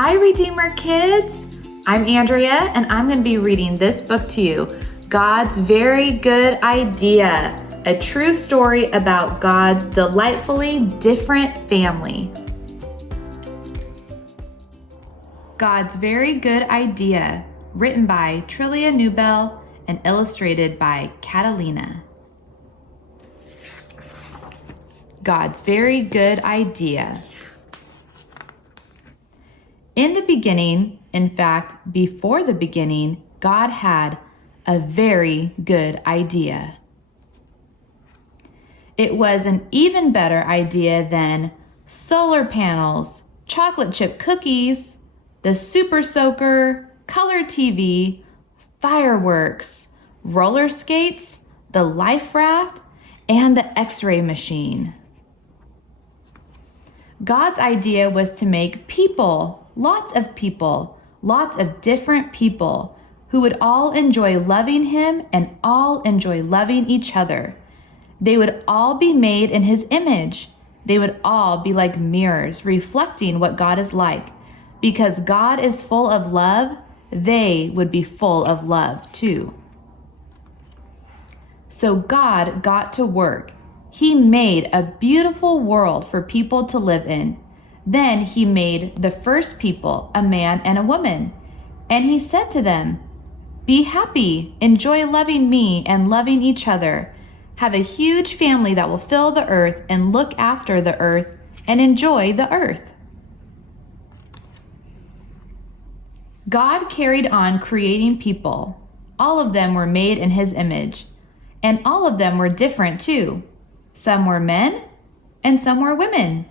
Hi, Redeemer kids! I'm Andrea, and I'm going to be reading this book to you, God's Very Good Idea, a true story about God's delightfully different family. God's Very Good Idea, written by Trillia, Newbell, and illustrated by Catalina. God's Very Good Idea. In the beginning, in fact, before the beginning, God had a very good idea. It was an even better idea than solar panels, chocolate chip cookies, the super soaker, color TV, fireworks, roller skates, the life raft, and the X-ray machine. God's idea was to make people, lots of different people who would all enjoy loving Him and all enjoy loving each other. They would all be made in His image. They would all be like mirrors reflecting what God is like. Because God is full of love, they would be full of love too. So God got to work. He made a beautiful world for people to live in. Then He made the first people, a man and a woman. And He said to them, "Be happy, enjoy loving me and loving each other. Have a huge family that will fill the earth and look after the earth and enjoy the earth." God carried on creating people. All of them were made in His image. And all of them were different too. Some were men and some were women.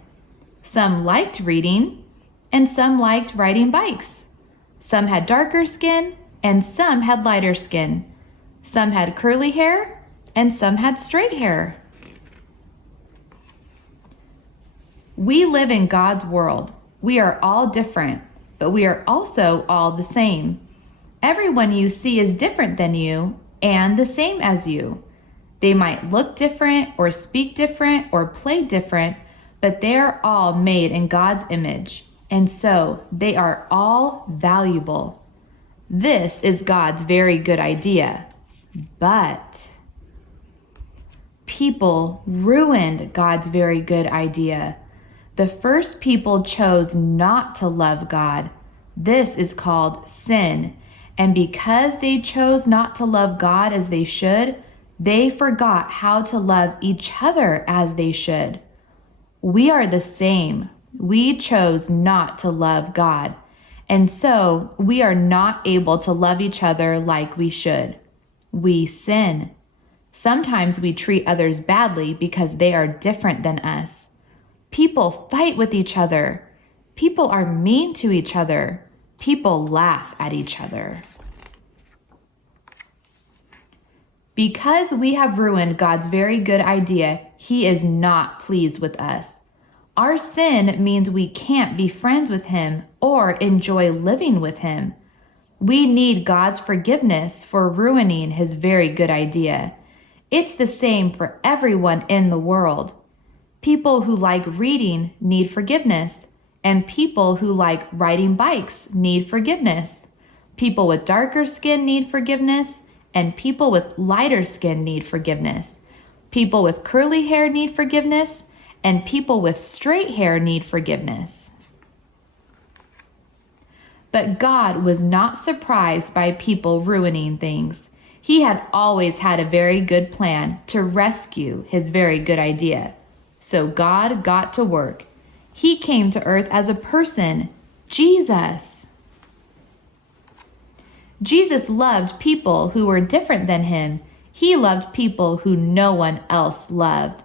Some liked reading and some liked riding bikes. Some had darker skin and some had lighter skin. Some had curly hair and some had straight hair. We live in God's world. We are all different, but we are also all the same. Everyone you see is different than you and the same as you. They might look different or speak different or play different, but they are all made in God's image, and so they are all valuable. This is God's very good idea. But people ruined God's very good idea. The first people chose not to love God. This is called sin. And because they chose not to love God as they should, they forgot how to love each other as they should. We are the same. We chose not to love God, and so we are not able to love each other like we should. We sin. Sometimes we treat others badly because they are different than us. People fight with each other. People are mean to each other. People laugh at each other. Because we have ruined God's very good idea, He is not pleased with us. Our sin means we can't be friends with Him or enjoy living with Him. We need God's forgiveness for ruining His very good idea. It's the same for everyone in the world. People who like reading need forgiveness, and people who like riding bikes need forgiveness. People with darker skin need forgiveness, and people with lighter skin need forgiveness. People with curly hair need forgiveness, and people with straight hair need forgiveness. But God was not surprised by people ruining things. He had always had a very good plan to rescue His very good idea. So God got to work. He came to earth as a person, Jesus. Jesus loved people who were different than Him. He loved people who no one else loved.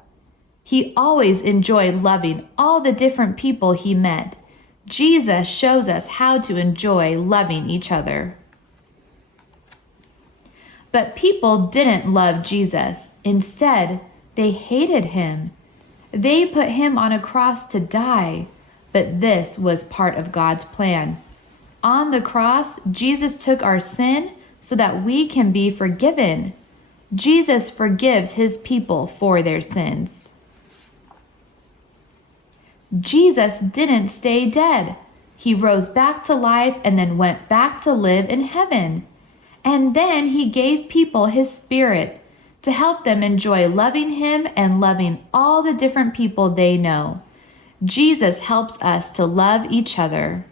He always enjoyed loving all the different people He met. Jesus shows us how to enjoy loving each other. But people didn't love Jesus. Instead, they hated Him. They put Him on a cross to die, but this was part of God's plan. On the cross, Jesus took our sin so that we can be forgiven. Jesus forgives His people for their sins. Jesus didn't stay dead. He rose back to life and then went back to live in heaven. And then he gave people his Spirit to help them enjoy loving him and loving all the different people they know. Jesus helps us to love each other.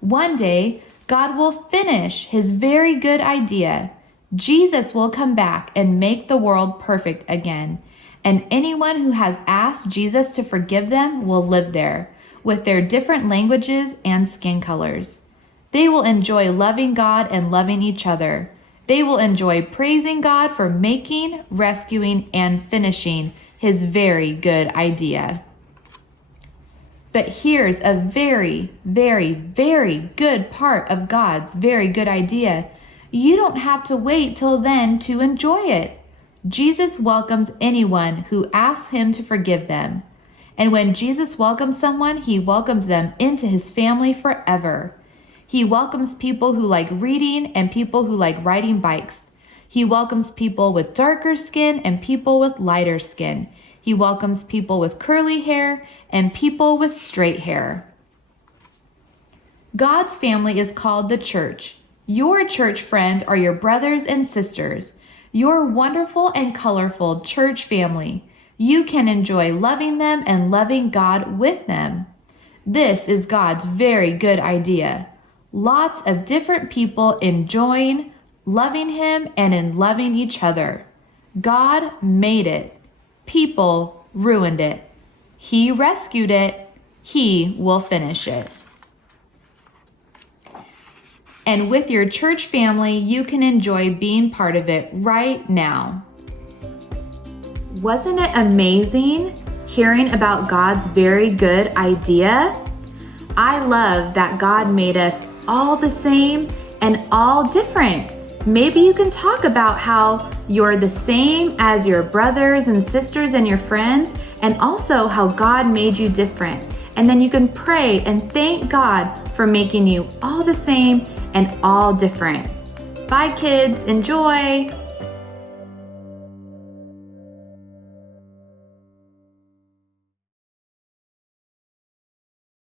One day, God will finish his very good idea. Jesus will come back and make the world perfect again. And anyone who has asked Jesus to forgive them will live there, with their different languages and skin colors. They will enjoy loving God and loving each other. They will enjoy praising God for making, rescuing, and finishing his very good idea. But here's a very, very, very good part of God's very good idea. You don't have to wait till then to enjoy it. Jesus welcomes anyone who asks him to forgive them. And when Jesus welcomes someone, he welcomes them into his family forever. He welcomes people who like reading and people who like riding bikes. He welcomes people with darker skin and people with lighter skin. He welcomes people with curly hair and people with straight hair. God's family is called the church. Your church friends are your brothers and sisters. Your wonderful and colorful church family. You can enjoy loving them and loving God with them. This is God's very good idea. Lots of different people enjoying, loving him, and in loving each other. God made it. People ruined it. He rescued it. He will finish it. And with your church family, you can enjoy being part of it right now. Wasn't it amazing hearing about God's very good idea? I love that God made us all the same and all different. Maybe you can talk about how you're the same as your brothers and sisters and your friends, and also how God made you different. And then you can pray and thank God for making you all the same and all different. Bye, kids. Enjoy.